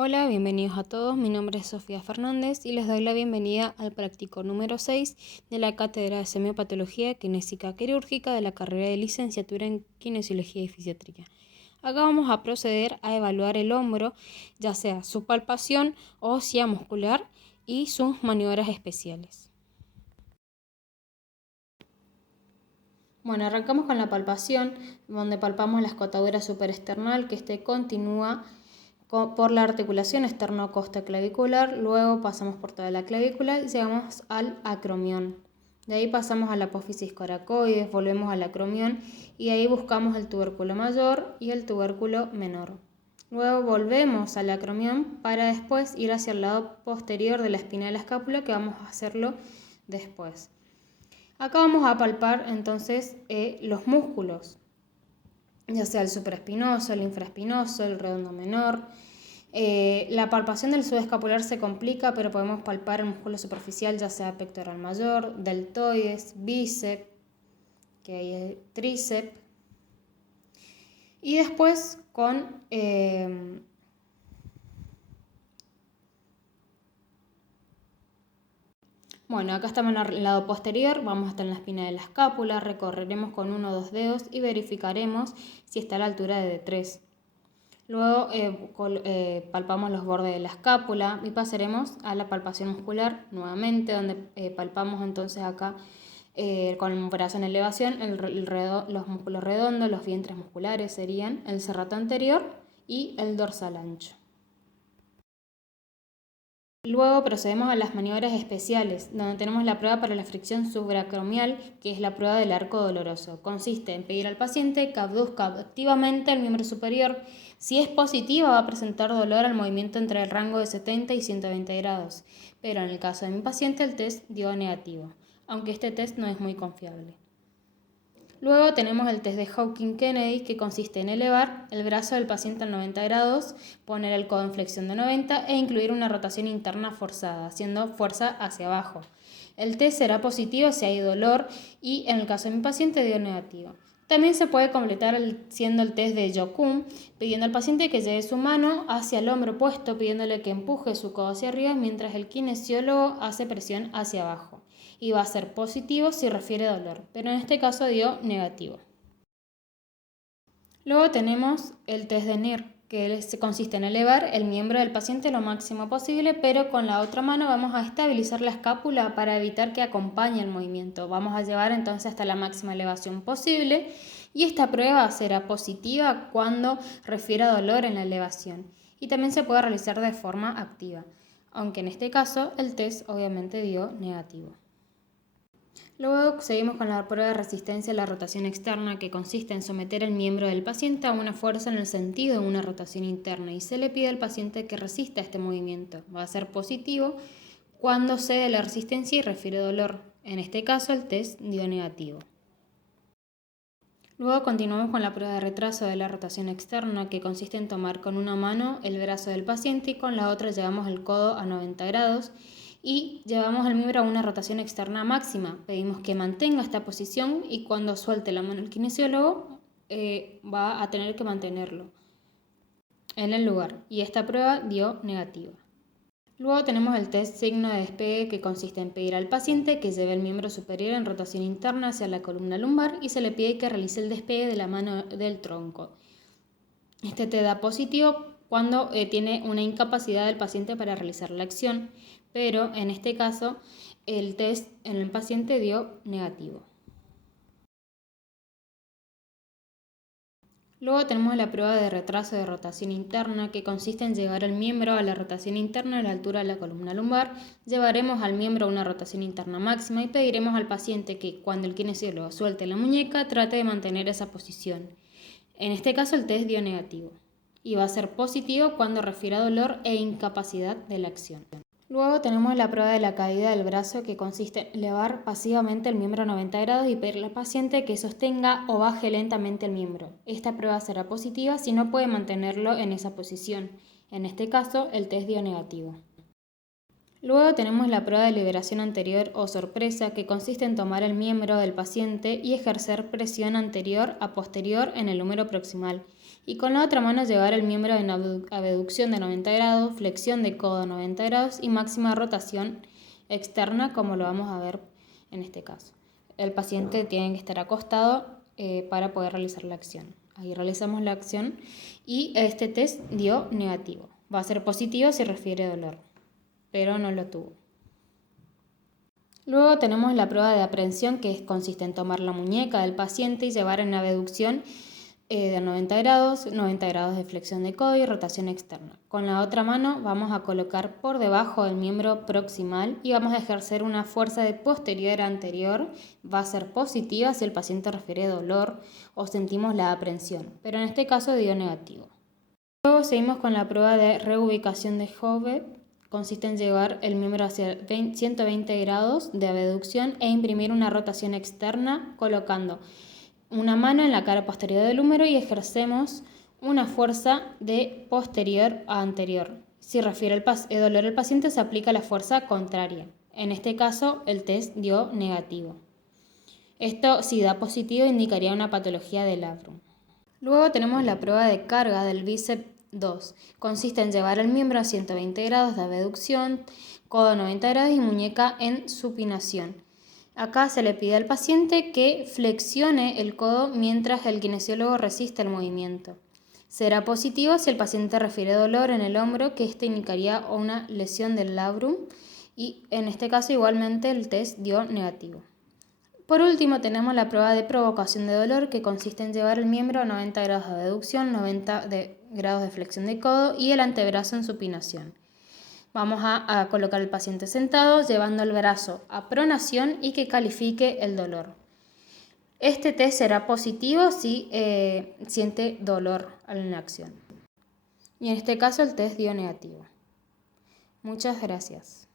Hola, bienvenidos a todos. Mi nombre es Sofía Fernández y les doy la bienvenida al práctico número 6 de la Cátedra de Semiopatología Kinésica Quirúrgica de la carrera de licenciatura en Kinesiología y Fisiatría. Acá vamos a proceder a evaluar el hombro, ya sea su palpación ósea muscular y sus maniobras especiales. Bueno, arrancamos con la palpación, donde palpamos la escotadura superesternal que continúa por la articulación esterno-costoclavicular, luego pasamos por toda la clavícula y llegamos al acromión. De ahí pasamos a la apófisis coracoides, volvemos al acromión y ahí buscamos el tubérculo mayor y el tubérculo menor. Luego volvemos al acromión para después ir hacia el lado posterior de la espina de la escápula, que vamos a hacerlo después. Acá vamos a palpar entonces los músculos, ya sea el supraespinoso, el infraespinoso, el redondo menor. La palpación del subescapular se complica, pero podemos palpar el músculo superficial, ya sea pectoral mayor, deltoides, bíceps, que ahí es tríceps. Y después con bueno, acá estamos en el lado posterior, vamos hasta en la espina de la escápula, recorreremos con 1 o 2 dedos y verificaremos si está a la altura de D3. Luego palpamos los bordes de la escápula y pasaremos a la palpación muscular nuevamente, donde palpamos entonces acá con el brazo en elevación los músculos redondos, los vientres musculares serían el serrato anterior y el dorsal ancho. Luego procedemos a las maniobras especiales, donde tenemos la prueba para la fricción subaracromial, que es la prueba del arco doloroso. Consiste en pedir al paciente que abduzca activamente el miembro superior. Si es positiva, va a presentar dolor al movimiento entre el rango de 70 y 120 grados, pero en el caso de mi paciente el test dio negativo, aunque este test no es muy confiable. Luego tenemos el test de Hawking-Kennedy, que consiste en elevar el brazo del paciente a 90 grados, poner el codo en flexión de 90 e incluir una rotación interna forzada, haciendo fuerza hacia abajo. El test será positivo si hay dolor y en el caso de mi paciente dio negativo. También se puede completar siendo el test de Jokun, pidiendo al paciente que lleve su mano hacia el hombro opuesto, pidiéndole que empuje su codo hacia arriba mientras el kinesiólogo hace presión hacia abajo. Y va a ser positivo si refiere dolor, pero en este caso dio negativo. Luego tenemos el test de NIR, que consiste en elevar el miembro del paciente lo máximo posible, pero con la otra mano vamos a estabilizar la escápula para evitar que acompañe el movimiento. Vamos a llevar entonces hasta la máxima elevación posible y esta prueba será positiva cuando refiera dolor en la elevación y también se puede realizar de forma activa, aunque en este caso el test obviamente dio negativo. Luego seguimos con la prueba de resistencia a la rotación externa, que consiste en someter el miembro del paciente a una fuerza en el sentido de una rotación interna y se le pide al paciente que resista este movimiento. Va a ser positivo cuando cede la resistencia y refiere dolor. En este caso el test dio negativo. Luego continuamos con la prueba de retraso de la rotación externa, que consiste en tomar con una mano el brazo del paciente y con la otra llevamos el codo a 90 grados y llevamos el miembro a una rotación externa máxima. Pedimos que mantenga esta posición y cuando suelte la mano el kinesiólogo va a tener que mantenerlo en el lugar y esta prueba dio negativa. Luego tenemos el test signo de despegue, que consiste en pedir al paciente que lleve el miembro superior en rotación interna hacia la columna lumbar y se le pide que realice el despegue de la mano del tronco. Este te da positivo cuando tiene una incapacidad del paciente para realizar la acción, pero en este caso el test en el paciente dio negativo. Luego tenemos la prueba de retraso de rotación interna, que consiste en llevar el miembro a la rotación interna a la altura de la columna lumbar. Llevaremos al miembro a una rotación interna máxima y pediremos al paciente que cuando el kinesiólogo suelte la muñeca trate de mantener esa posición. En este caso el test dio negativo y va a ser positivo cuando refiera dolor e incapacidad de la acción. Luego tenemos la prueba de la caída del brazo, que consiste en elevar pasivamente el miembro a 90 grados y pedirle al paciente que sostenga o baje lentamente el miembro. Esta prueba será positiva si no puede mantenerlo en esa posición. En este caso, el test dio negativo. Luego tenemos la prueba de liberación anterior o sorpresa, que consiste en tomar el miembro del paciente y ejercer presión anterior a posterior en el húmero proximal Y con la otra mano llevar el miembro en abducción de 90 grados, flexión de codo 90 grados y máxima rotación externa, como lo vamos a ver en este caso. El paciente tiene que estar acostado para poder realizar la acción. Ahí realizamos la acción y este test dio negativo. Va a ser positivo si refiere dolor, pero no lo tuvo. Luego tenemos la prueba de aprehensión, que consiste en tomar la muñeca del paciente y llevar en abducción de 90 grados de flexión de codo y rotación externa. Con la otra mano vamos a colocar por debajo del miembro proximal y vamos a ejercer una fuerza de posterior a anterior. Va a ser positiva si el paciente refiere dolor o sentimos la aprehensión, pero en este caso dio negativo. Luego seguimos con la prueba de reubicación de Hove. Consiste en llevar el miembro hacia 120 grados de abducción e imprimir una rotación externa colocando una mano en la cara posterior del húmero y ejercemos una fuerza de posterior a anterior. Si refiere el dolor al paciente, se aplica la fuerza contraria. En este caso, el test dio negativo. Esto, si da positivo, indicaría una patología del labrum. Luego tenemos la prueba de carga del bíceps 2. Consiste en llevar el miembro a 120 grados de abducción, codo 90 grados y muñeca en supinación. Acá se le pide al paciente que flexione el codo mientras el kinesiólogo resiste el movimiento. Será positivo si el paciente refiere dolor en el hombro, que esto indicaría una lesión del labrum, y en este caso igualmente el test dio negativo. Por último tenemos la prueba de provocación de dolor, que consiste en llevar el miembro a 90 grados de abducción, 90 grados de flexión de codo y el antebrazo en supinación. Vamos a colocar al paciente sentado, llevando el brazo a pronación y que califique el dolor. Este test será positivo si siente dolor en la acción. Y en este caso el test dio negativo. Muchas gracias.